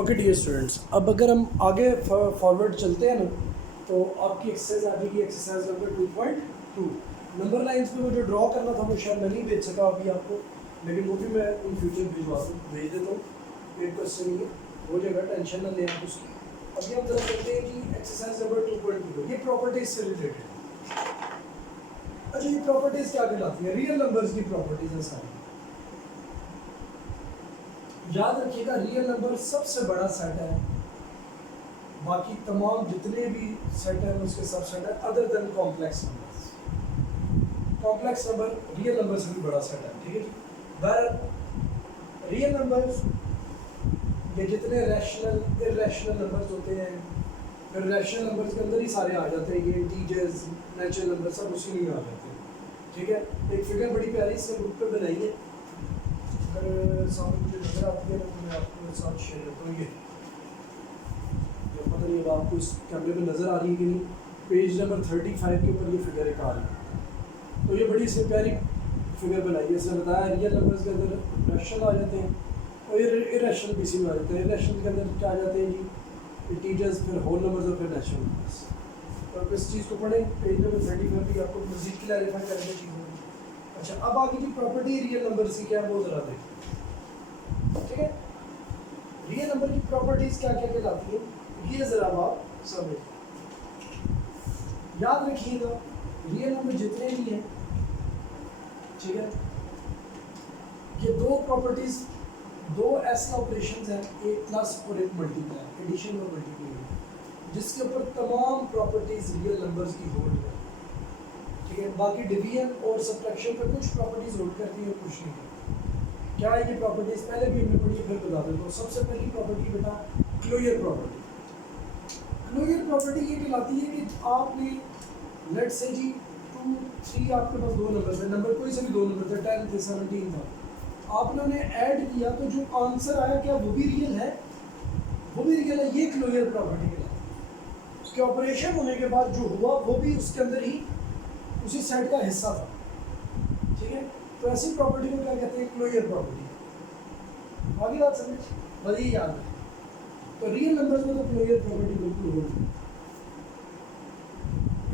Okay dear students, अब अगर हम आगे फॉरवर्ड चलते हैं ना, तो आपकी एक्सरसाइज आ जाएगी एक्सरसाइज नंबर 2.2। नंबर लाइंस पे मुझे ड्रॉ करना था, वो शायद मैं नहीं भेज सका अभी आपको, लेकिन वो भी मैं इन फ्यूचर भेज देता हूँ। एक क्वेश्चन ये हो जाएगा, टेंशन ना लें आप उसकी। अभी हम जरा करते हैं कि एक्सरसाइज नंबर 2.2, ये प्रॉपर्टीज से रिलेटेड। अच्छा, ये प्रॉपर्टीज क्या कहलाती है? रियल नंबर्स की प्रॉपर्टीज है सारी। याद रखिएगा, रियल नंबर सबसे बड़ा सेट है, बाकी तमाम जितने भी सेट हैं उसके सब सेट है other than complex numbers. Complex number real number से भी बड़ा सेट है, ठीक है जी। वह रियल नंबर्स ये जितने रैशनल इरैशनल नंबर्स होते हैं, फिर रैशनल नंबर्स के अंदर ही सारे आ जाते हैं, ये इंटीजर्स नेचुरल नंबर सब उसी में आ जाते हैं, ठीक है। एक फिगर बड़ी प्यारी से ग्रुप पे बनाई है, अगर सामने मुझे नजर आती है ना तो मैं आपके साथ शेयर करता हूँ। ये पता नहीं अब आपको इस कैमरे में नज़र आ रही है कि नहीं। पेज नंबर 35 के ऊपर ये फिगर एक आ रही है, तो ये बड़ी सी प्यारी फिगर बनाई है। इसने बताया रियल नंबर्स के अंदर रैशनल आ जाते हैं और ये इरैशनल भी इसी में आ जाते हैं। इरैशनल के अंदर क्या आ जाते हैं जी? इंटीजर्स, फिर होल नंबर्स और फिर नेचुरल नंबर्स। तो आप इस चीज़ को पढ़ें, पेज नंबर 35 की आपको मज़ीद क्लैरिफाई करने चीज़ें। अच्छा, अब आगे की प्रॉपर्टी रियल नंबर की क्या है वो ज़रा देखें, ठीक है। रियल नंबर की प्रॉपर्टीज क्या क्या कहलाती है ये जरा आप समझ याद रखिएगा। रियल नंबर जितने भी हैं, ठीक है, ये दो प्रॉपर्टीज, दो ऐसे ऑपरेशंस हैं, एक प्लस और एक मल्टीप्लाई, एडिशन और मल्टीप्लिकेशन, जिसके ऊपर तमाम प्रॉपर्टीज रियल नंबर्स की होल्ड है, ठीक है। बाकी डिवीजन और सब्ट्रैक्शन पे कुछ प्रॉपर्टीज होल्ड करती है, कुछ नहीं करती। क्या है ये प्रॉपर्टीज? पहले भी हमने पढ़ी, फिर बता देता हूँ। सबसे पहली प्रॉपर्टी बेटा क्लोजर प्रॉपर्टी। क्लोजर प्रॉपर्टी ये कहलाती है कि आपने लेट्स से जी 2 3 आपके पास दो नंबर थे, नंबर कोई से भी दो नंबर थे, 10 थे, 17 था, आपने उन्हें ऐड किया तो जो आंसर आया क्या वो भी रियल है? वो भी रियल है। ये क्लोजर प्रॉपर्टी कहलाती है। उसके ऑपरेशन होने के बाद जो हुआ वो भी उसके अंदर ही उसी सेट का हिस्सा था, ठीक है। तो ऐसी प्रॉपर्टी को क्या कहते हैं? Closure property. आगे बात समझ, बस ये याद रखें। तो रियल नंबर्स में तो क्लोजर प्रॉपर्टी बिल्कुल होगी।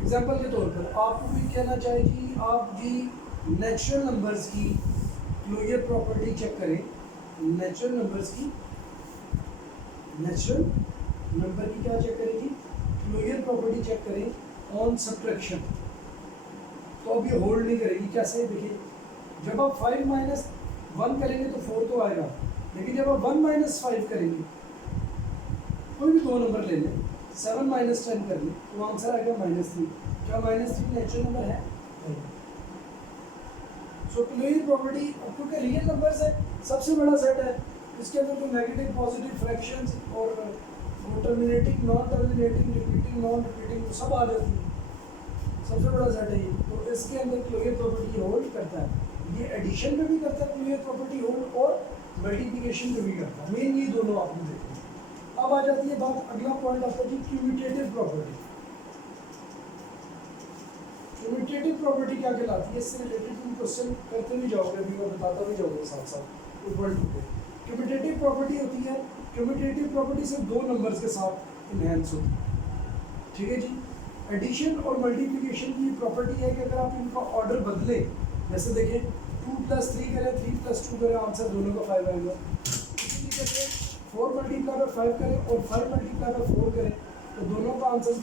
एग्जांपल के तौर पर आपको भी कहना चाहिए, आप जी नेचुरल नंबर्स की क्लोजर प्रॉपर्टी चेक करें। नेचुरल नंबर्स की, नेचुरल नंबर की क्या चेक करेगी? क्लोजर प्रॉपर्टी चेक करें ऑन सब्ट्रैक्शन। तो अब ये होल्ड नहीं करेगी। कैसे? देखिए, जब आप 5 - 1 करेंगे तो 4 तो आएगा, लेकिन जब आप 1 - 5 करेंगे, कोई भी दो नंबर ले लें, 7 - 10 कर लें, तो आंसर आएगा -3। क्या -3 नेचुरल नंबर है? नहीं। सो क्लोजर प्रॉपर्टी, क्योंकि रियल नंबर्स है, सबसे बड़ा सेट है, इसके अंदर तो नेगेटिव पॉजिटिव फ्रैक्शंस और terminating non terminating repeating non repeating सब आ जाती है, सबसे बड़ा सेट है ये। तो इसके अंदर क्लोजर प्रॉपर्टी होल्ड करता है। ये एडिशन में भी करता है क्लोजर प्रॉपर्टी होल्ड, और मल्टीप्लिकेशन में भी करता है। मेन ये दोनों आपने देखना। अब आ जाती है बात, अगला पॉइंट आता है कि क्यूमुटेटिव प्रॉपर्टी। क्यूमुटेटिव प्रॉपर्टी क्या कहलाती है? इससे रिलेटेड तुम क्वेश्चन करते भी जाओगे, अभी मैं बताता भी जाऊँगा साथ साथ ऊपर टूटे। क्यूमुटेटिव प्रॉपर्टी होती है, क्यूमुटेटिव प्रॉपर्टी सिर्फ दो नंबर्स के साथ इनहेंस होती है, ठीक है जी। एडिशन और मल्टीप्लिकेशन की प्रॉपर्टी है कि अगर आप इनका ऑर्डर बदले, जैसे देखें 2 + 3 करें, 3 + 2 करें, आंसर दोनों का 5 आएगा। इसी तरीके से 4 × 5 करें और 5 × 4 करें, तो दोनों का आंसर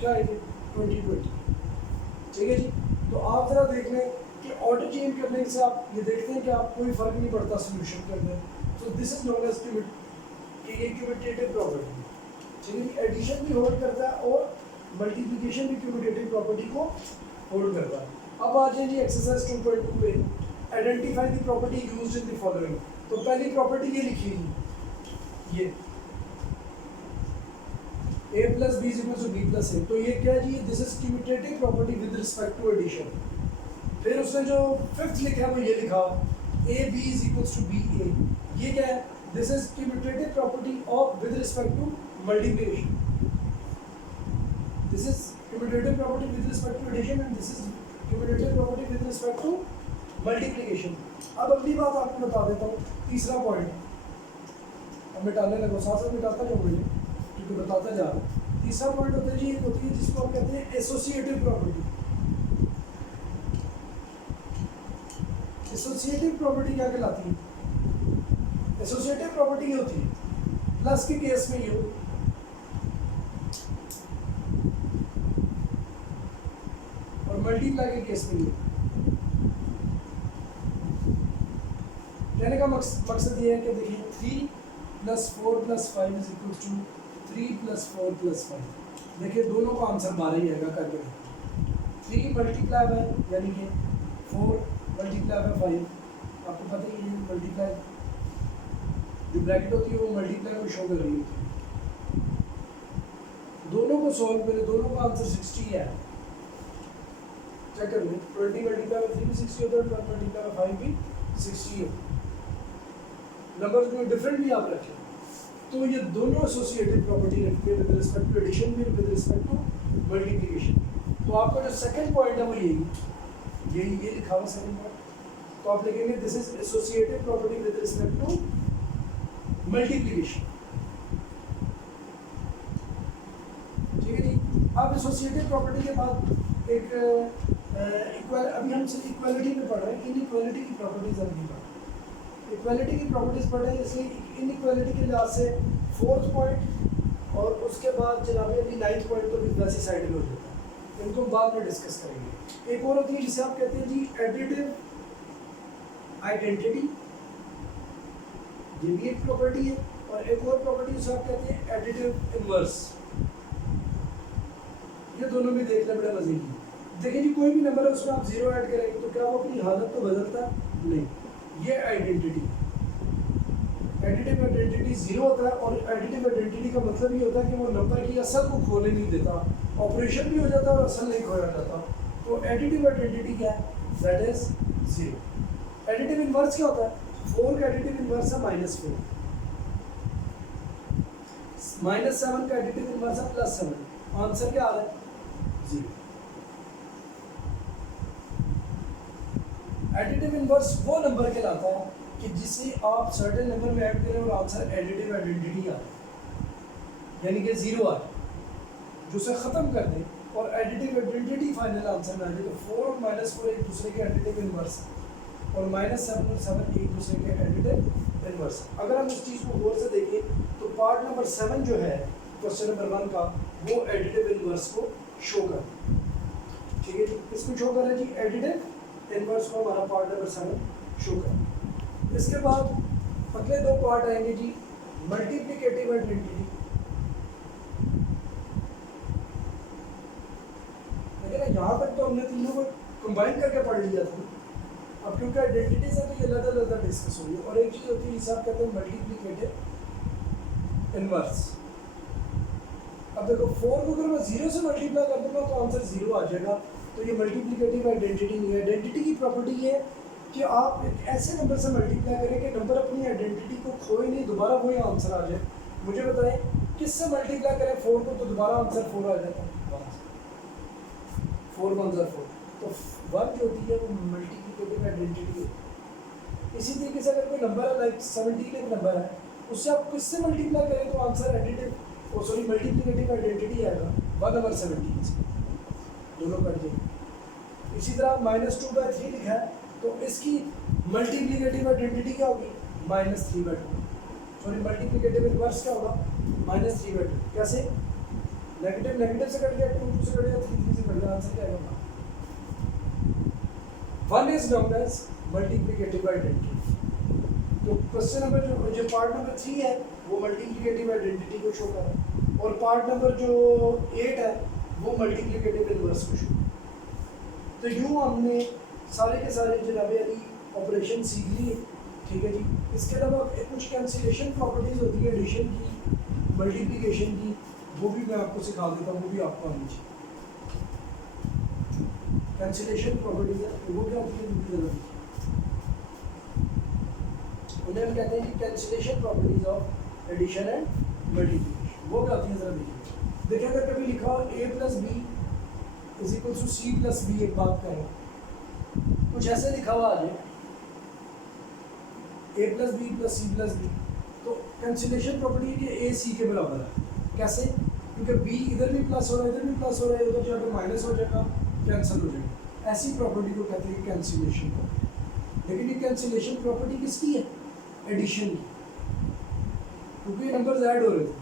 क्या आएगा? 20, ठीक है जी। तो आप जरा देख लें कि ऑर्डर चेंज करने से आप ये देखते हैं कि आप कोई फर्क नहीं पड़ता सोल्यूशन के अंदर। तो this is known as commutative property, ठीक है जी। एडिशन भी होल्ड करता है और मल्टीप्लिकेशन भी क्यूमुटेटिव प्रॉपर्टी को होल्ड करता है। अब आ जाए जी एक्सरसाइज 2.2 पे, identify the property used in the following. तो पहली प्रॉपर्टी ये लिखी है, ये a + b = b + a। तो ये क्या है जी? This is commutative property with respect to addition. फिर उसने जो फिफ्थ लिखा है वो ये लिखा a b = b a। ये क्या है? This is commutative property of with respect to multiplication. This is commutative property with respect to addition and this is commutative property with respect to multiplication। अब अगली बात आपको बता देता हूँ, तीसरा पॉइंट। अब मिटाने लगो, साथ साथ मिटाता जाओ मुझे क्योंकि बताता जा रहा हूँ। तीसरा पॉइंट होता है जी, एक होती है जिसको आप कहते हैं एसोसिएटिव प्रॉपर्टी। एसोसिएटिव प्रॉपर्टी क्या कहलाती है? एसोसिएटिव प्रॉपर्टी ये होती है प्लस के केस में ये होती है, और मल्टीप्लाई के केस में ये। कहने का मकसद ये है कि देखिए 3 + 4 + 5 = 3 + 4 + 5। देखिए दोनों का आंसर 12 ही आएगा करके। 3 मल्टीप्लाई है यानी कि 4 मल्टीप्लाई है 5। आपको पता ही है मल्टीप्लाई जो ब्रैकेट होती है वो मल्टीप्लाई को शो कर रही होती है। दोनों को सॉल्व करें, दोनों का आंसर 60 है। चेक कर लें, 20 मल्टीप्लाई में 3 भी 60 होता है, 12 मल्टीप्लाई में 5 भी 60 होता है। नंबर्स में डिफरेंट भी आप रखें तो ये दोनों एसोसिएटिव प्रॉपर्टी रखते हैं विद रिस्पेक्ट टू एडिशन भी, विद रिस्पेक्ट टू मल्टीप्लिकेशन। तो आपका जो सेकंड पॉइंट है वो यही ये लिखा हुआ सेकंड पॉइंट। तो आप लिखेंगे this is associative property with respect to multiplication. ठीक है जी। अब एसोसिएटिव प्रॉपर्टी के बाद एक अभी हम सिर्फ इक्वालिटी में पढ़ रहे हैं, इनइक्वालिटी की प्रॉपर्टीज हम नहीं पढ़ रहे। इक्वालिटी की प्रॉपर्टीज पढ़ रहे हैं, इसलिए इनइक्वालिटी के लिहाज से फोर्थ पॉइंट और उसके बाद जनाब अभी 9th पॉइंट तो भी वैसी साइड में हो जाता है, इनको बाद में डिस्कस करेंगे। एक और होती है जिसे आप कहते हैं जी एडिटिव आइडेंटिटी, ये भी एक प्रॉपर्टी है। और एक और प्रॉपर्टी जिसे आप कहते हैं एडिटिव इनवर्स। ये दोनों भी देखना बड़ा मजे की। देखिए जी कोई भी नंबर है उसमें आप 0 ऐड करेंगे तो क्या वो अपनी हालत को बदलता नहीं। ये आइडेंटिटी, एडिटिव आइडेंटिटी 0 होता है, और एडिटिव आइडेंटिटी का मतलब ये होता है कि वो नंबर की असल को खोने नहीं देता, ऑपरेशन भी हो जाता है और असल नहीं खोया जाता। तो एडिटिव आइडेंटिटी क्या है? That is 0। एडिटिव इनवर्स क्या होता है? 4 का एडिटिव इनवर्स है -4, -7 का एडिटिव इनवर्स है +7। आंसर क्या आ रहा है? 0। एडिटिव इनवर्स वो नंबर कहलाता है कि जिसे आप सर्टेन नंबर में ऐड करें और आंसर एडिटिव आइडेंटिटी आ जाए, यानी कि 0 आ जाए, जो उसे ख़त्म कर दे और एडिटिव आइडेंटिटी फाइनल आंसर में आ जाए। तो 4 और -4 एक दूसरे के एडिटिव इनवर्स और -7 और 7 एक दूसरे के एडिटिव इनवर्स। अगर हम इस चीज़ को गौर से देखें तो पार्ट नंबर 7 जो है क्वेश्चन नंबर 1 का, वो एडिटिव इनवर्स को शो कर, ठीक है जी। इसमें शो कर रहा है जी एडिटिव इनवर्स को, हमारा पार्ट नंबर 7 शो कर। इसके बाद अगले 2 पार्ट आएंगे जी मल्टीप्लिकेटिव आइडेंटिटी। लेकिन यहाँ तक तो हमने तीनों को कंबाइन करके पढ़ लिया था। अब क्योंकि आइडेंटिटी से तो ये अलग डिस्कस होगी। और एक चीज़ होती है जिसे आप कहते हैं मल्टीप्लिकेटिव इनवर्स। अब देखो 4 को अगर मैं 0 से मल्टीप्लाई कर दूंगा तो आंसर 0 आ जाएगा। तो ये मल्टीप्लिकेटिव आइडेंटिटी नहीं है। आइडेंटिटी की प्रॉपर्टी है कि आप एक ऐसे नंबर से मल्टीप्लाई करें कि नंबर अपनी आइडेंटिटी को खोए नहीं, दोबारा वही आंसर आ जाए। मुझे बताएं किससे मल्टीप्लाई करें 4 को तो दोबारा आंसर 4 आ जाता है। 4 1 4। तो 1 जो होती है वो मल्टीप्लिकेटिव आइडेंटिटी होती है। इसी तरीके से अगर कोई नंबर है लाइक 17 एक नंबर है, उससे आप किससे मल्टीप्लाई करें तो आंसर एडिटिव मल्टीप्लिकेटिव आइडेंटिटी आएगा 1/17 से, दोनों कट जाएंगे। इसी तरह -2/3 लिखा है तो इसकी मल्टीप्लिकेटिव आइडेंटिटी क्या होगी? -3/2। सॉरी मल्टीप्लिकेटिव इनवर्स क्या होगा? -3/2। कैसे? नेगेटिव नेगेटिव से कट गया, 2 से कट गया, 3 से कट गया, आंसर क्या आएगा? 1 is known as multiplicative identity. तो क्वेश्चन नंबर जो पार्ट नंबर 3 है वो मल्टीप्लिकेटिव आइडेंटिटी को शो कर रहा है, और पार्ट नंबर जो 8 है वो मल्टीप्लिकेटिव इनवर्स को शो। तो यूँ हमने सारे के सारे जनाबे अली ऑपरेशन सीख लिए, ठीक है जी। इसके अलावा कुछ कैंसिलेशन प्रॉपर्टीज होती है एडिशन की, मल्टीप्लिकेशन की, वो भी मैं आपको सिखा देता हूँ, वो भी आपको आनी चाहिए। कैंसिलेशन प्रॉपर्टीज है वो क्या होती है? उन्हें हम कहते हैं कि cancellation properties of addition and multiplication. वो क्या होती है जरा देखिए। देखिए अगर कभी लिखा हो a + b = c + b, एक बात करें कुछ ऐसे लिखा हुआ आ जाए a + b + c + d, तो कैंसिलेशन प्रॉपर्टी है कि ए सी के बराबर है। कैसे? क्योंकि बी इधर भी प्लस हो रहा है, इधर भी प्लस हो रहा है, उधर जाकर माइनस हो जाएगा, कैंसिल हो जाएगा। ऐसी प्रॉपर्टी को कहते हैं कैंसिलेशन प्रॉपर्टी। लेकिन ये कैंसिलेशन प्रॉपर्टी किसकी है? एडिशन की, क्योंकि ये नंबर्स ऐड हो रहे थे।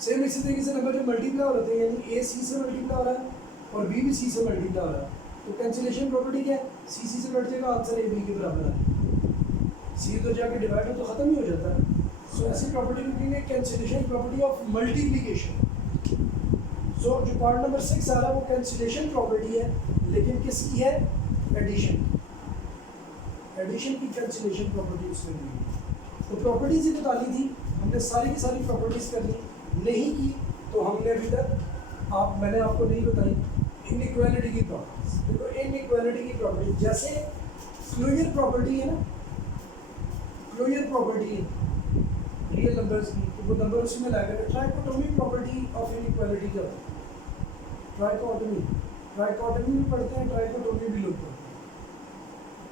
सेम इसी तरीके से नंबर जो मल्टीप्लाई हो रहे थे, यानी ए सी से मल्टीप्लाई हो रहा है और बी भी सी से मल्टीप्लाई हो रहा है, तो कैंसिलेशन प्रॉपर्टी क्या है? सी सी से कट जाएगा, आंसर ए बी के बराबर है। सी तो जाके डिवाइड हो तो ख़त्म ही हो जाता है। सो ऐसी प्रॉपर्टी को कहेंगे कैंसिलेशन प्रॉपर्टी ऑफ मल्टीप्लिकेशन। सो जो पार्ट नंबर 6 आ रहा है वो कैंसिलेशन प्रॉपर्टी है, लेकिन किसकी है? एडिशन की। एडिशन की कैंसिलेशन प्रॉपर्टी उसमें दी है। तो प्रॉपर्टीज ही बतानी थी, हमने सारी की सारी प्रॉपर्टीज कर ली। नहीं की तो हमने अभी तक मैंने आपको नहीं बताई इनइक्वालिटी की प्रॉपर्टीज। देखो इनइक्वालिटी की प्रॉपर्टी जैसे क्लोजर प्रॉपर्टी है ना, क्लोजर प्रॉपर्टी है रियल नंबर्स की, तो वो नंबर उसमें लाएगा। ट्राइकोटोमी प्रॉपर्टी ऑफ इनइक्वालिटी क्या होती है? ट्राइकोटोमी, ट्राइकोटोमी भी पढ़ते हैं, ट्राइकोटोमी भी लोग पढ़ते हैं,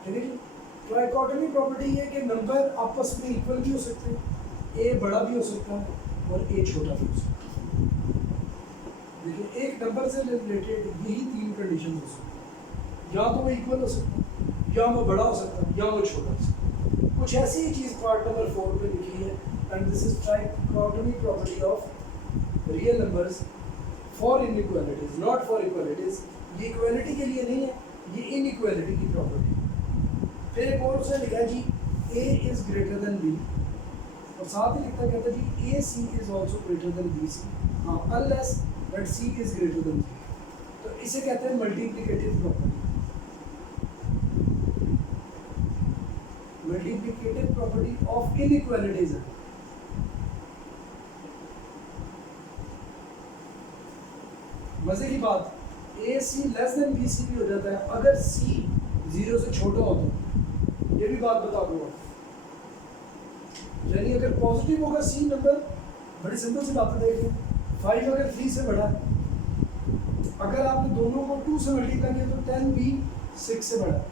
ठीक है जी। ट्राइकोटोमी प्रॉपर्टी है कि नंबर आपस में इक्वल भी हो सकते हैं, ए बड़ा भी हो सकता है और ए छोटा भी हो सकता है। देखिए एक नंबर से रिलेटेड यही 3 कंडीशन हो सकती है, या तो वो इक्वल हो सकता है, या वो बड़ा हो सकता है, या वो छोटा हो सकता है। कुछ ऐसी ही चीज़ पार्ट नंबर 4 पे लिखी है, and this is trichotomy property of real numbers for inequalities, not for equalities. ये इक्वालिटी के लिए नहीं है, ये इनइक्वालिटी की प्रॉपर्टी। फिर एक और उसने लिखा है जी a is greater than b, और साथ ही लिखता कहता है जी a c is also greater than b c, हाँ unless that c is greater than b. तो इसे कहते हैं multiplicative property. Multiplicative property of inequalities है। मजे की बात, a c less than b c भी हो जाता है अगर सी 0 से छोटा हो तो। ये भी बात बता दूंगा, यानी अगर पॉजिटिव होगा सी नंबर, बड़ी सिंपल सी बात है, देखिए 5 अगर 3 से बड़ा है, अगर आपने दोनों को 2 से मल्टीप्लाई किया तो 10 भी 6 से बड़ा है।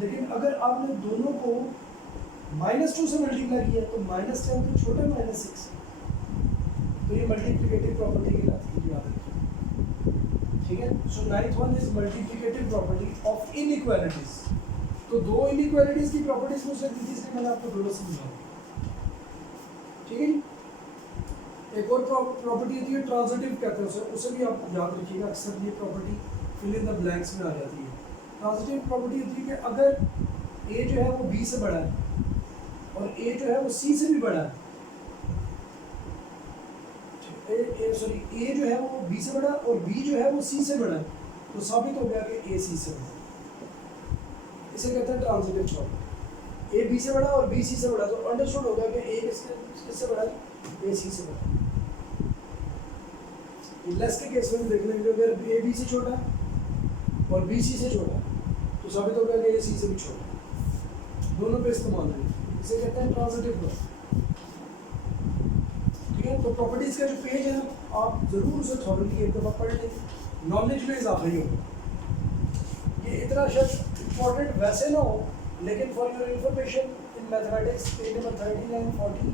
लेकिन अगर आपने दोनों को -2 से मल्टीप्लाई किया तो -10 तो छोटा है -6, तो ये मल्टीप्लिकेटिव प्रॉपर्टी कहलाती है, याद रखिए, ठीक है। सो 9th one is multiplicative property of inequalities. तो 2 इनइक्वालिटीज की प्रॉपर्टीज मुझसे दी थी, इसलिए मैंने आपको दोनों समझाया, ठीक है। एक और प्रॉपर्टी होती है ट्रांजिटिव कहते हैं उसे भी आप याद रखिएगा, अक्सर ये property fill in the blanks में आ जाती है। ट्रांजिटिव प्रॉपर्टी होती है कि अगर ए जो है वो बी से बड़ा है और ए जो है वो सी से भी बड़ा है, सॉरी ए जो है वो बी से बड़ा और बी जो है वो सी से बड़ा है, तो साबित हो गया कि ए सी से बड़ा। इसे कहते हैं ट्रांजिटिव प्रॉपर्टी। ए बी से बड़ा और बी सी से बड़ा, तो अंडरस्टूड होगा कि ए किससे बड़ा है? ए सी से बड़ा। लेस के केस में देख लेंगे, अगर ए बी से छोटा और बी सी से छोटा तो साबित होगा कि ए सी से भी छोटा। दोनों पे इस्तेमाल है, इसे कहते हैं ट्रांजिटिव प्रॉपर्टी, ठीक है। तो प्रॉपर्टीज का जो पेज है ना, आप जरूर उसे थॉरली एक दफ़ा पढ़ लें, नॉलेज में इजाफा ही होगा। ये इतना शायद इम्पॉर्टेंट वैसे ना हो, लेकिन for your information in mathematics page number 39, 40,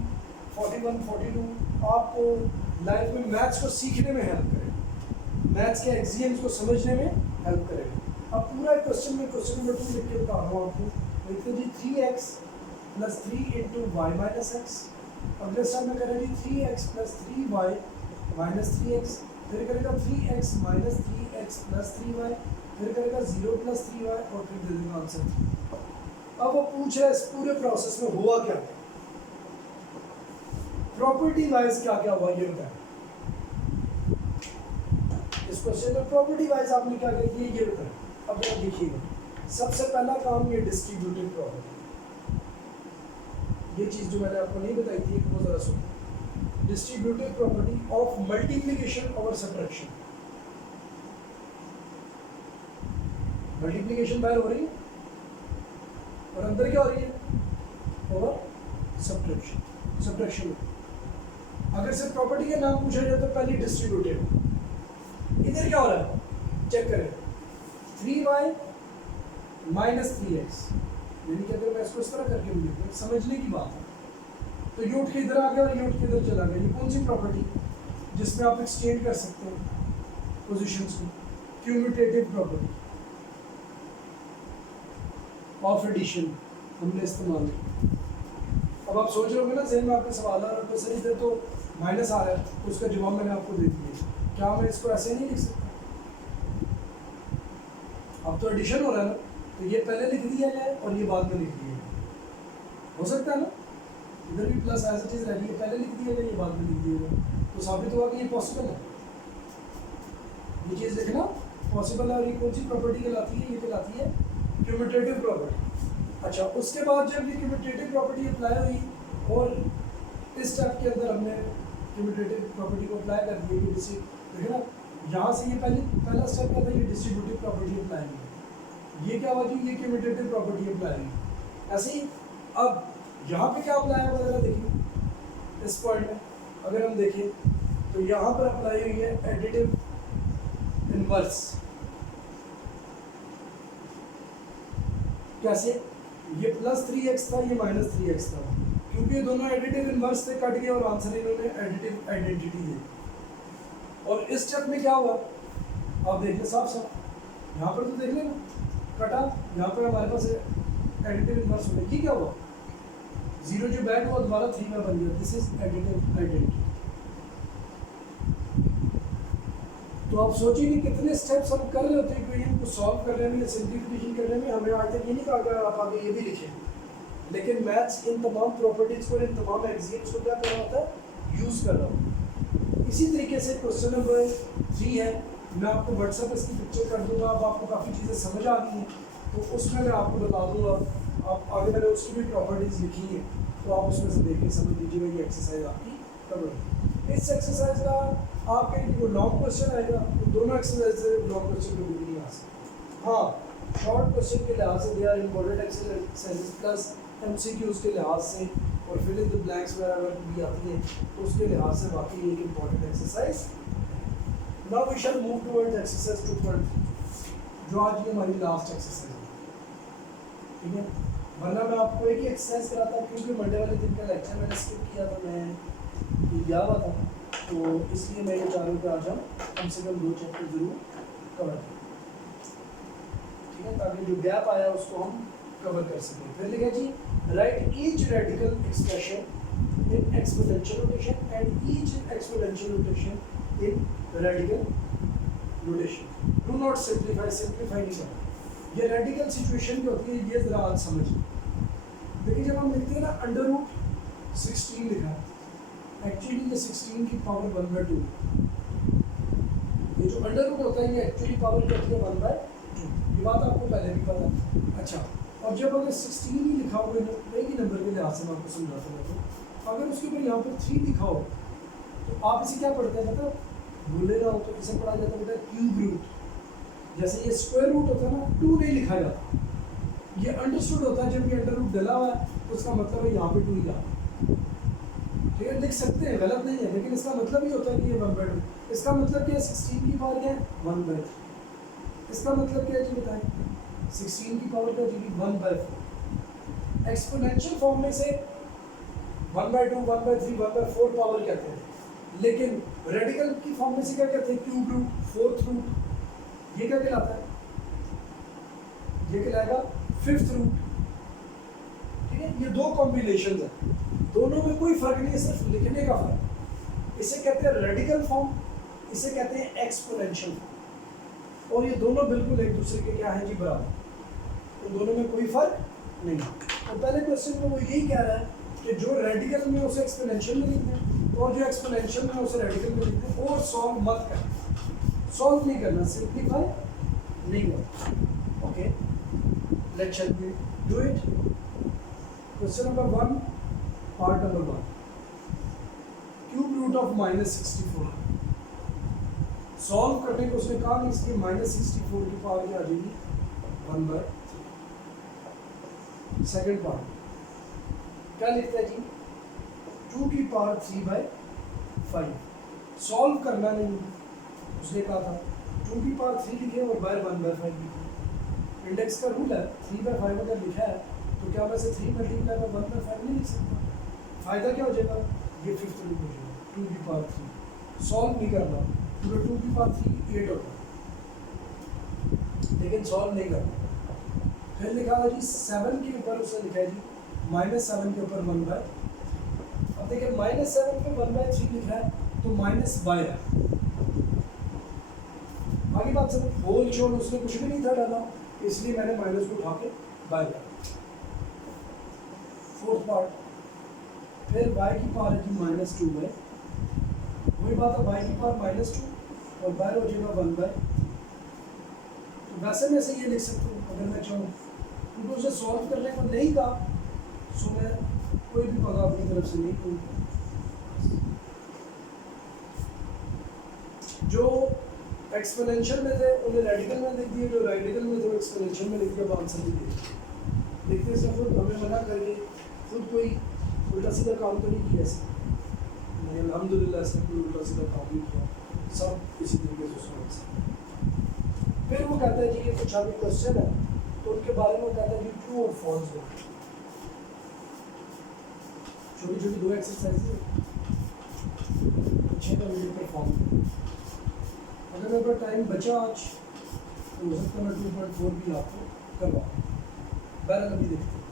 41, 42 आपको लाइफ में मैथ्स को सीखने में हेल्प करेगा, मैथ्स के एक्सियम्स को समझने में हेल्प करेगा। अब पूरा क्वेश्चन में क्वेश्चन नंबर 2 लिख के बता रहा हूँ आपको। लिखते जी 3x + 3 × y - x। अगले स्टेप में करेंगे 3x + 3y - 3x, फिर करेगा 3x - 3x + 3y, फिर करेगा 0 + 3y और फिर दे देगा आंसर। अब वो पूछ रहा है इस पूरे प्रोसेस में हुआ क्या, प्रॉपर्टी वाइज क्या क्या हुआ ये बताएं। इस क्वेश्चन में प्रॉपर्टी वाइज आपने क्या क्या किया ये बताएं। अब आप देखिएगा, सबसे पहला काम ये डिस्ट्रीब्यूटिव प्रॉपर्टी, ये चीज़ जो मैंने आपको नहीं बताई थी वो ज़रा सुनो। डिस्ट्रीब्यूटिव प्रॉपर्टी ऑफ मल्टीप्लिकेशन और सब्ट्रैक्शन। मल्टीप्लिकेशन बाहर हो रही है और अंदर क्या हो रही है? और सब्ट्रैक्शन। सब्ट्रैक्शन अगर सिर्फ प्रॉपर्टी का नाम पूछा जाए तो पहले डिस्ट्रीब्यूटिव। इधर क्या हो रहा है चेक करें, 3y - 3x, यानी कि अगर मैं इसको इस तरह करके लिखूं, समझने की बात है, तो ये उठ के इधर आ गया और ये उठ के इधर चला गया। ये कौन सी प्रॉपर्टी जिसमें आप एक्सचेंज कर सकते हैं पोजीशंस को? क्यूम्यूटेटिव प्रॉपर्टी ऑफ एडिशन हमने इस्तेमाल की। अब आप सोच रहे होंगे ना, जहन में आपके सवाल आ रहा है तो सर इधर तो माइनस आ रहा है, तो उसका जवाब मैंने आपको दे दिया। क्या मैं इसको ऐसे नहीं लिख सकता? अब तो एडिशन हो रहा है ना, तो ये पहले लिख दिया जाए और ये बाद में लिख दिया जाए, हो सकता है ना? इधर भी प्लस एज इट इज रह रही है, पहले लिख दिया जाए, ये बाद में लिख दिया जाए, तो साबित हुआ कि ये पॉसिबल है। ये चीज़ देखना पॉसिबल है। और ये कौन सी प्रॉपर्टी कहलाती है? ये कहलाती है क्यूम्यूटेटिव प्रॉपर्टी। अच्छा, उसके बाद जब ये क्यूम्यूटेटिव प्रॉपर्टी अप्लाई हुई और इस स्टेप के अंदर हमने क्यूम्यूटेटिव प्रॉपर्टी को अप्लाई कर दिया, ये देखना यहाँ से ये पहला स्टेप क्या था? ये डिस्ट्रीब्यूटिव प्रॉपर्टी अप्लाई हुई। ये क्या हुआ कि ये क्यूम्यूटेटिव प्रॉपर्टी अप्लाई हुई। ऐसे ही अब यहाँ पे क्या अप्लाई होगा जरा देखिए, इस पॉइंट में अगर हम देखें तो यहाँ पर अप्लाई हुई है एडिटिव इनवर्स। कैसे? ये प्लस 3x था, ये माइनस 3x था, क्योंकि ये दोनों एडिटिव इनवर्स से कट गए और आंसर इन्होंने एडिटिव आइडेंटिटी दी। और इस स्टेप में क्या हुआ आप देख लें साफ साफ, यहाँ पर तो देख लेना कटा, यहाँ पर हमारे पास एडिटिव इनवर्स हो गया। ये क्या हुआ? 0 जो बैक हुआ दोबारा 3 में बन गया। This is additive identity. तो आप सोचिए कि कितने स्टेप्स हम कर रहे होते हैं इक्वेशन को सॉल्व कर रहे हैं या सिंप्लीफिकेशन कर रहे हैं। हमें आज तक ये नहीं कहा आप आगे ये भी लिखें, लेकिन मैथ्स इन तमाम प्रॉपर्टीज़ को, इन तमाम एक्सियम्स को क्या कर रहा होता है? यूज़ कर रहा होता है। इसी तरीके से क्वेश्चन नंबर 3 है, मैं आपको व्हाट्सएप इसकी पिक्चर कर दूंगा। अब आपको काफ़ी चीज़ें समझ आ गई हैं, तो उसमें मैं आपको बता दूंगा। आप आगे मैंने उसकी भी प्रॉपर्टीज़ लिखी है, तो आप उसमें से देख के समझ लीजिएगा। ये एक्सरसाइज आपकी कवर। इस एक्सरसाइज का आपके जो लॉन्ग क्वेश्चन आएगा, तो दोनों एक्सरसाइज से लॉन्ग क्वेश्चन को भी नहीं आ सकते। हाँ, शॉर्ट क्वेश्चन के लिहाज से they are important exercise plus MCQs के लिहाज से और फिल इन द ब्लैंक्स वगैरह भी आती है, तो उसके लिहाज से बाकी एक important exercise. Now we shall move towards exercise 2.3, जो आज की हमारी लास्ट एक्सरसाइज है। ठीक है, वरना मैं आपको एक ही एक्सरसाइज कराता, क्योंकि मंडे वाले दिन का लेक्चर मैंने स्किप किया था, मैं गया हुआ था, तो इसलिए मैं ये चाह रहा हूँ कि आज हम कम से कम 2 चैप्टर जरूर कवर करें। ठीक है, ताकि जो गैप आया उसको हम कवर कर सकें। फिर लिखा जी, right each radical expression in exponential rotation and each exponential rotation in radical rotation. Do not simplify, simplify नहीं करना। ये रेडिकल सिचुएशन क्या होती है, ये जरा आज समझिए। देखिए, जब हम लिखते हैं ना √16 लिखा है, एक्चुअली ये 16 की पावर 1/2। ये जो अंडर रूट होता है ये एक्चुअली पावर क्या होती है? 1/2। ये बात आपको पहले भी पता है। अच्छा, और जब अगर 16 ही लिखा हो, एक ही नंबर के लिहाज से मैं आपको समझाता हूँ, तो अगर उसके ऊपर यहाँ पर 3 लिखा हो, तो आप इसे क्या पढ़ते हैं? मतलब भूले ना हो तो इसे पढ़ा जाता है क्यूब रूट। जैसे ये स्क्वायर रूट होता है ना, 2 नहीं लिखा जाता। ये अंडरस्टूड होता है, जब ये अंडर रूट डला हुआ है तो उसका मतलब है यहाँ पे 2 ही जाता है। ठीक है, लिख सकते हैं, गलत नहीं है, लेकिन इसका मतलब ही होता है कि ये 1/2। इसका मतलब क्या है? 16 की पावर क्या है? 1/3। इसका मतलब क्या है जी बताएं? 16 की पावर क्या होगी? 1/4। एक्सपोनेंशियल फॉर्म में से 1/2, 1/3, 1/4 पावर कहते हैं, लेकिन रेडिकल की फॉर्म में से क्या कहते हैं? Cube root, fourth root. ये क्या कहलाता है? ये कहलाएगा फिफ्थ रूट। ठीक है, ये 2 कॉम्बिनेशन है, दोनों में कोई फर्क नहीं है, सिर्फ लिखने का फर्क। इसे कहते हैं रेडिकल फॉर्म, इसे कहते हैं एक्सपोनेंशियल फॉर्म, और ये दोनों बिल्कुल एक दूसरे के क्या है जी? बराबर। तो दोनों में कोई फर्क नहीं। तो पहले क्वेश्चन में वो यही कह रहा है कि जो रेडिकल में उसे एक्सपोनेंशियल में लिखते हैं और जो एक्सपोनेंशियल में उसे रेडिकल में लिखते हैं, और सॉल्व मत करना, सॉल्व नहीं करना, सिंप्लीफाई नहीं करना। Okay, let's do it. Question number 1, part number 1, cube root of -64। Solve करने को उसने कहा नहीं, इसलिए -64 की पावर क्या आ जाएगी? 1/3। सेकेंड पार्ट क्या लिखता है जी? 2 की पावर 3/5। सॉल्व करना नहीं, उसने कहा था 2 की पावर 3 लिखे और बाहर 1/5 लिखे। इंडेक्स का रूल है, 3/5 अगर लिखा है तो क्या मैं से 3 मल्टीप्लाई बाय 1/5 नहीं लिख सकता? फ़ायदा क्या हो जाएगा, ये फिफ्थ रूट हो जाएगा 2 की पावर 3। सॉल्व नहीं करना क्योंकि 2 की पावर 3 8 होता है, लेकिन सॉल्व नहीं करना। फिर लिखा है जी 7 के ऊपर उसने लिखा है जी -7 के ऊपर 1/। अब देखिए -7 पे 1/3 लिखा है तो माइनस बाय है। आगे बात समझ, होल छोड़ उसने कुछ भी नहीं था डाला, इसलिए मैंने माइनस को उठा के बाय कर। फोर्थ पार्ट, फिर y की पावर है जी -2 है, वही बात है y की पावर -2 और बाय हो जाएगा 1/। तो वैसे मैं से ये लिख सकता हूँ अगर मैं चाहूँ, क्योंकि उसे सॉल्व करने को नहीं कहा, सो मैं कोई भी पगा अपनी तरफ से नहीं करूँगा। जो एक्सपोनेंशियल में थे उन्हें रेडिकल में लिख दिए, जो रेडिकल में थे वो एक्सपोनेंशियल में लिख दिया, अब आंसर भी दे दिया। देखते हैं खुद हमें मना करके खुद कोई उल्टा सीधा काम तो नहीं किया ऐसा, मैंने अल्हम्दुलिल्लाह ऐसा कोई उल्टा सीधा काम नहीं किया, सब इसी तरीके से समझ। फिर वो कहता है जी कि कुछ अभी क्वेश्चन है तो उनके बारे में कहता है जी ट्रू और फॉल्स हो। छोटी छोटी 2 एक्सरसाइज है, अच्छे का वीडियो परफॉर्म। अगर मेरे पास टाइम बचा आज तो हो सकता है मैं 2.4 भी आपको करवा। बहरहाल अभी देखते हैं,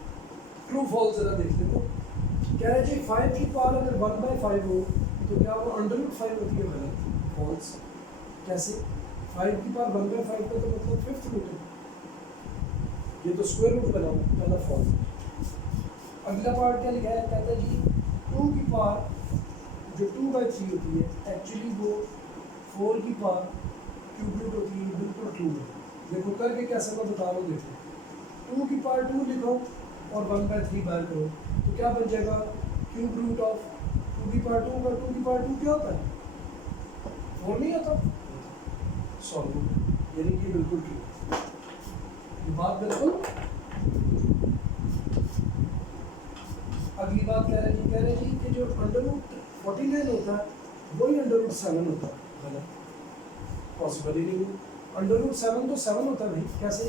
ट्रू फॉल्स ज़रा देख लेते हैं। कह रहे जी 5 की पावर अगर 1/5 हो तो क्या वो √5 होती है? गलत, फॉल्स। कैसे? 5 की पावर 1/5 का तो मतलब फिफ्थ रूट है, ये तो स्क्वायर रूट बना हुआ, पहला फॉल्स। अगला पार्ट क्या लिखा है, कहता है जी 2 की पावर जो 2/3 होती है एक्चुअली वो 4 की पावर क्यूब रूट होती है, बिल्कुल ट्रू है। देखो करके कैसे मैं बता रहा हूँ, देखो 2 की पावर 2 लिखो और 1/3 बाहर करो तो क्या बन जाएगा, क्यूब रूट ऑफ 2 की पावर 2 का 2 की पावर 2 क्या होता है, 4 नहीं होता, सॉल्व, यानी कि बिल्कुल ट्रू। ये बात बिल्कुल। अगली बात कह रहे जी कि जो √49 होता है वही √7 होता है, गलत, पॉसिबल ही नहीं है। √7 तो 7 होता है भाई, कैसे?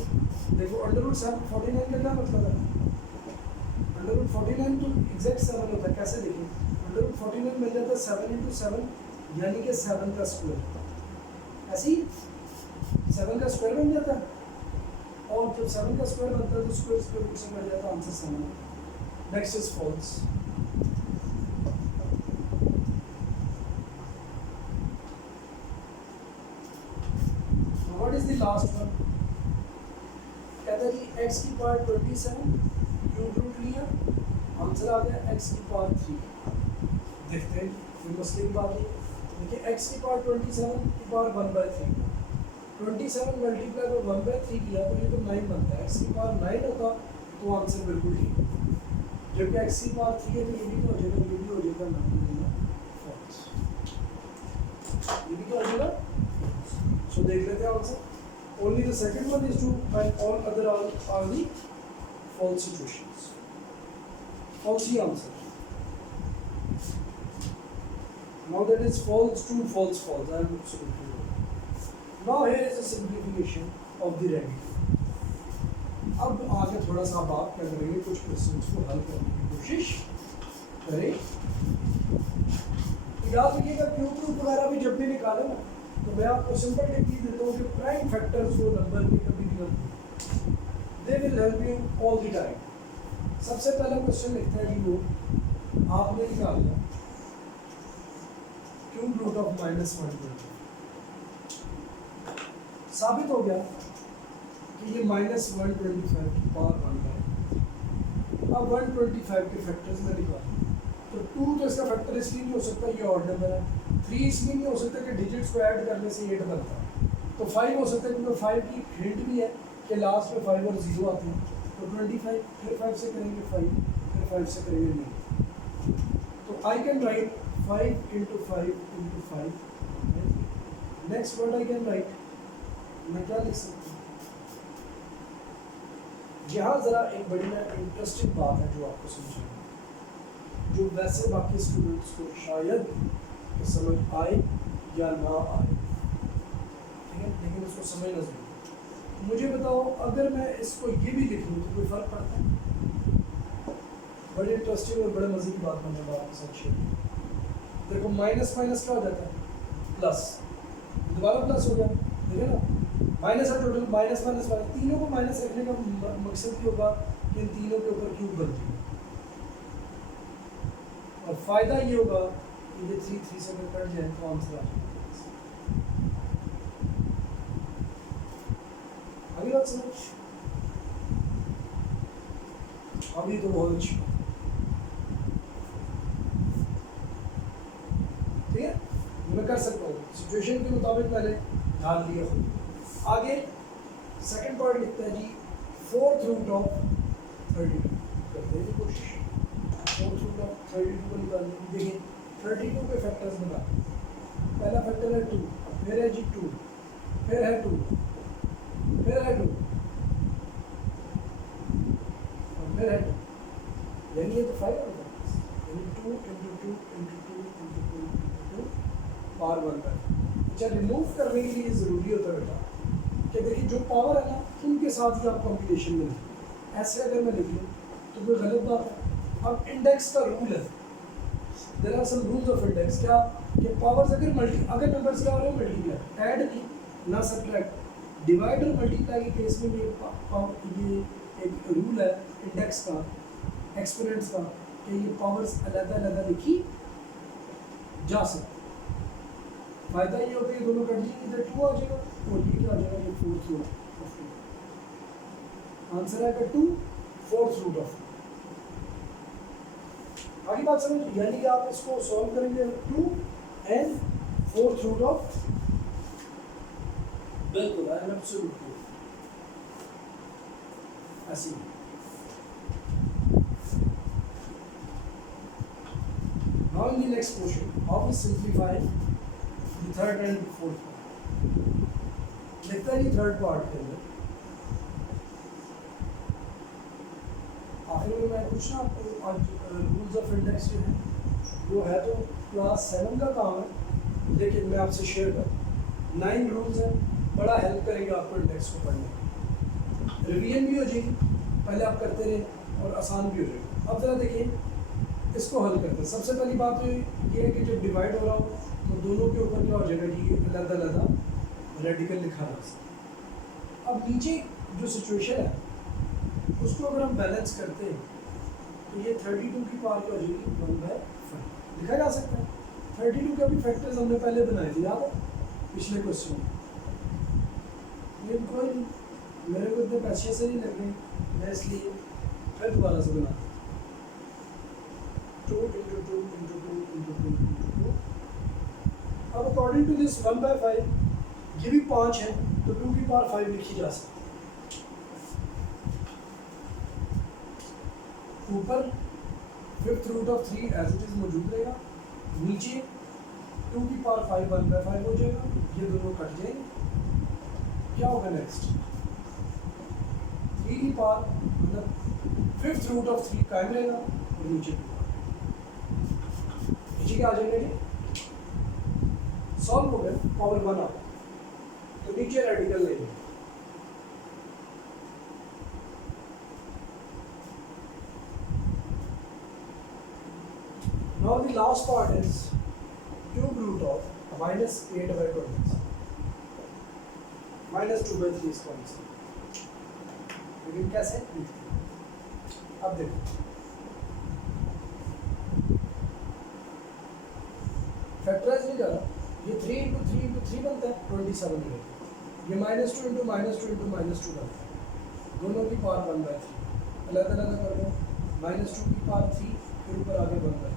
देखो √7 49 का क्या मतलब है, √49 तो एग्जैक्ट 7 होता है, कैसे देखें? √49 मिल जाता है 7 × 7 यानी कि 7 का स्क्वायर, ऐसे ही 7 का स्क्वायर बन जाता है, और जब 7 का स्क्वायर बनता है तो स्क्वायर रूट से मिल जाता है, answer 7। Next is false. What is the last one? कहता है जी x की पावर 27 क्यूब रूट लिया, आंसर आ गया x की पावर 3। देखते हैं फिर मसले की बात है, देखिए x की पावर 27 की पावर 1/3, 27 मल्टीप्लाई बाय 1/3 किया तो ये तो 9 बनता है, x की पावर 9 होता तो आंसर बिल्कुल ठीक है, जबकि x की पावर 3 है तो ये भी तो हो जाएगा, ये भी हो जाएगा फॉल्स, ये भी क्या हो जाएगा। सो देख लेते हैं answer, only the second one is true and all other are the false situations, false he answer। now that is false true false false, I am absolutely wrong। now here is a simplification of the remedy। अब आगे थोड़ा सा आप क्या करेंगे, कुछ questions को हल करने की कोशिश करें। तो याद रखिएगा क्यूब रूट वगैरह भी जब भी निकाले ना तो मैं आपको सिंपल टेक्निक देता हूँ कि प्राइम फैक्टर्स जो नंबर के कभी भी गलत, they will help you all the time. सबसे पहला क्वेश्चन लिखता है कि वो आपने निकाला क्यूब रूट ऑफ -120, साबित हो गया कि ये -125 की पावर 1 है। अब 125 के फैक्टर्स में निकाल, तो 2 तो इसका फैक्टर इसलिए नहीं हो सकता, ये ऑड नंबर है। 3 इसलिए नहीं हो सकता कि डिजिट्स को ऐड करने से 8 बनता है। तो 5 हो सकता है क्योंकि 5 की हिंट भी है कि लास्ट में 5 और 0 आते हैं। तो 25, फिर 5 से करेंगे 5, फिर 5 से करेंगे 9। तो I can write 5 × 5 × 5। Next word I can write, मैं क्या लिख सकता हूँ यहाँ, ज़रा एक बड़ी ना इंटरेस्टिंग बात है जो आपको समझाऊंगा, जो वैसे बाकी स्टूडेंट्स को शायद समझ आए या ना आए, ठीक है, लेकिन इसको समझना जरूरी। मुझे बताओ अगर मैं इसको ये भी लिख लूँ तो कोई फ़र्क पड़ता है? बड़ी इंटरेस्टिंग और बड़े मजे की बात मैंने आपके साथ शेयर की। देखो माइनस माइनस क्या हो जाता है प्लस, दोबारा प्लस हो गया, ठीक है ना। माइनस है टोटल, माइनस माइनस माइनस, तीनों को माइनस रखने का मकसद ये होगा कि इन तीनों के ऊपर क्यूब बनती है, और फायदा ये होगा कि ये 3 से अगर कट जाए तो आंसर आ जाएगा। अभी बात समझ, अभी तो बहुत अच्छी, ठीक है, मैं कर सकता हूँ सिचुएशन के मुताबिक मैंने ध्यान लिया खुद। आगे सेकंड पार्ट लिखता है जी 4th रूट ऑफ 32, करते हैं कोशिश 4th रूट ऑफ 32 को निकालने की। देखिए 32 के फैक्टर्स बना, पहला फैक्टर है 2, फिर है जी 2, फिर है 2, फिर है 2 और फिर है 2, यानी ये तो 5 होगा, यानी 2 × 2 × 2 × 2 × 2 पावर 1 का। अच्छा, रिमूव करने के लिए ज़रूरी होता है बेटा कि देखिए जो पावर है ना उनके साथ ही आप कॉम्बिनेशन में लिखें। ऐसे अगर मैं लिख लूँ तो कोई गलत बात है। अब इंडेक्स का रूल है, there are some rules of index, क्या कि पावर्स अगर नंबर्स क्या हो रहे हैं मल्टीप्लाई, ऐड नहीं ना सब्ट्रैक्ट, डिवाइड और मल्टीप्लाई के केस में ये एक रूल है इंडेक्स का, एक्सपोनेंट्स का, कि ये पावर्स अलग-अलग लिखी जा सकती। फायदा ये होता है कि दोनों कट जाएंगे, इधर 2 आ जाएगा और ये क्या आ जाएगा, ये 4th रूट ऑफ 2। आंसर आएगा 2 4th रूट ऑफ 2। आगे बात समझ, यानी कि आप इसको सॉल्व करेंगे 2 एंड 4th रूट ऑफ, बिल्कुल आई एम एब्सोल्युटली ऐसे। Now in the next portion, how we simplify the third and the fourth part. लिखता है थर्ड पार्ट के अंदर आखिर में मैं कुछ ना आपको आज रूल्स ऑफ इंडेक्स जो है वो है तो क्लास 7 का काम है, लेकिन मैं आपसे शेयर करूँ 9 रूल्स हैं, बड़ा हेल्प करेंगे आपको इंडेक्स को पढ़ने में, रिवीजन भी हो जाएगी, पहले आप करते रहे और आसान भी हो जाएगा। अब ज़रा देखिए इसको हल करते हैं। सबसे पहली बात तो ये है कि जब डिवाइड हो रहा हो तो दोनों के ऊपर क्या हो जाएगा जी, अलग-अलग रेडिकल लिखा जा सकता। अब नीचे जो सिचुएशन है उसको अगर हम बैलेंस करते हैं तो ये 32 की पावर क्या हो जाएगी 1/5 लिखा जा सकता है। 32 के भी फैक्टर्स हमने पहले बनाए थे, याद है पिछले क्वेश्चन में। ये कोई मेरे को इतने पैसे से नहीं लग रहे, मैं इसलिए फिर दोबारा से बना 2 × 2 × 2 × 2 × 2। अब अकॉर्डिंग टू दिस 1/5 ये भी 5 है तो 2 की पावर 5 लिखी जा सकती है। ऊपर 5th root of 3 as it is मौजूद रहेगा, नीचे 2 की पावर 5 1/5 हो जाएगा, ये दोनों कट जाएंगे। क्या होगा नेक्स्ट, 3 की पावर मतलब 5th रूट ऑफ 3 कायम रहेगा और नीचे क्या आ जाएगा, सॉल्व हो गया, पावर 1 आ तो नीचे रेडिकल लेंगे। Now the last part is cube root of -8/20 -2/3 इसका आंसर। लेकिन कैसे, अब देखो फैक्टराइज नहीं करा, ये 3 × 3 × 3 बनता है 27 में, ये -2 × -2 × -2 बनता है, दोनों की पावर 1/3 अलग-अलग कर दो, -2 की पावर 3 फिर ऊपर आगे 1/3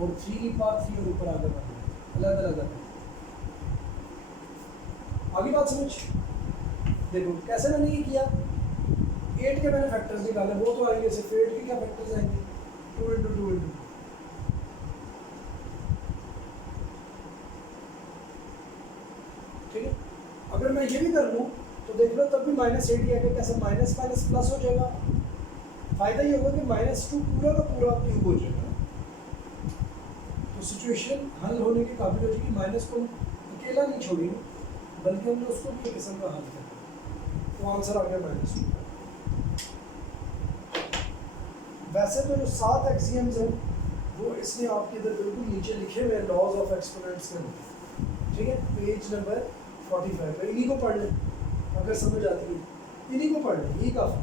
और 3 की पावर 3 और ऊपर आगे 1/3 अलग-अलग। आगे बात समझ, देखो कैसे मैंने ये किया, 8 के मैंने फैक्टर्स निकाले, वो तो आएंगे, सिर्फ 8 के क्या फैक्टर्स आएंगे 2 × 2 × 2। ठीक है, अगर मैं ये भी कर लूँ तो देख लो तब भी -8 ही आएगा, कैसे माइनस माइनस प्लस हो जाएगा। फायदा ये होगा कि -2 पूरा का पूरा क्यूब हो जाएगा, तो सिचुएशन हल होने के काबिल हो जाएगी। माइनस को अकेला नहीं छोड़ेंगे बल्कि हमने उसको भी एक किस्म का हल किया, तो आंसर आ गया -2। वैसे तो जो 7 एक्सियम्स हैं वो इसने आपके इधर बिल्कुल नीचे लिखे हुए हैं लॉज ऑफ एक्सपोनेंट्स के अंदर, ठीक है, पेज नंबर 45 पे। इन्हीं को पढ़ लें अगर समझ आती है, इन्हीं को पढ़ लें, यही काफ़ी।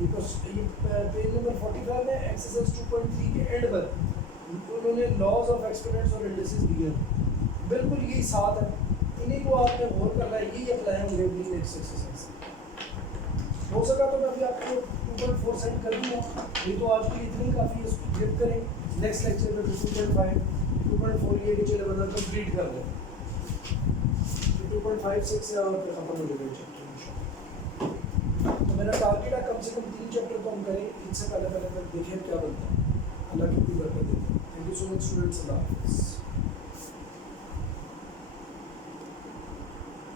ये पेज नंबर 45 में एक्सरसाइज 2.3 के एंड पर उन्होंने लॉज ऑफ एक्सपोनेंट्स और इंडिसेस दिए हैं, बिल्कुल यही 7 है, इन्हीं को आपने गौर करना है, यही अप्लाई होंगे अपनी नेक्स्ट एक्सरसाइज। हो सका तो मैं अभी आपको 2.4 सेंड कर दूँगा, ये तो आज के लिए इतनी काफ़ी है, इसको ग्रिप करें। नेक्स्ट लेक्चर में 2.5 2.4 ये नीचे बंदा कंप्लीट कर लें, 2.56 से और फिर खत्म हो जाएगा चैप्टर। तो मेरा टारगेट है कम से कम 3 चैप्टर तो हम करें, इससे पहले पहले देखें क्या बनता है। अल्लाह की बरकत देते हैं। Thank you so much students, अल्लाह हाफ़िज़।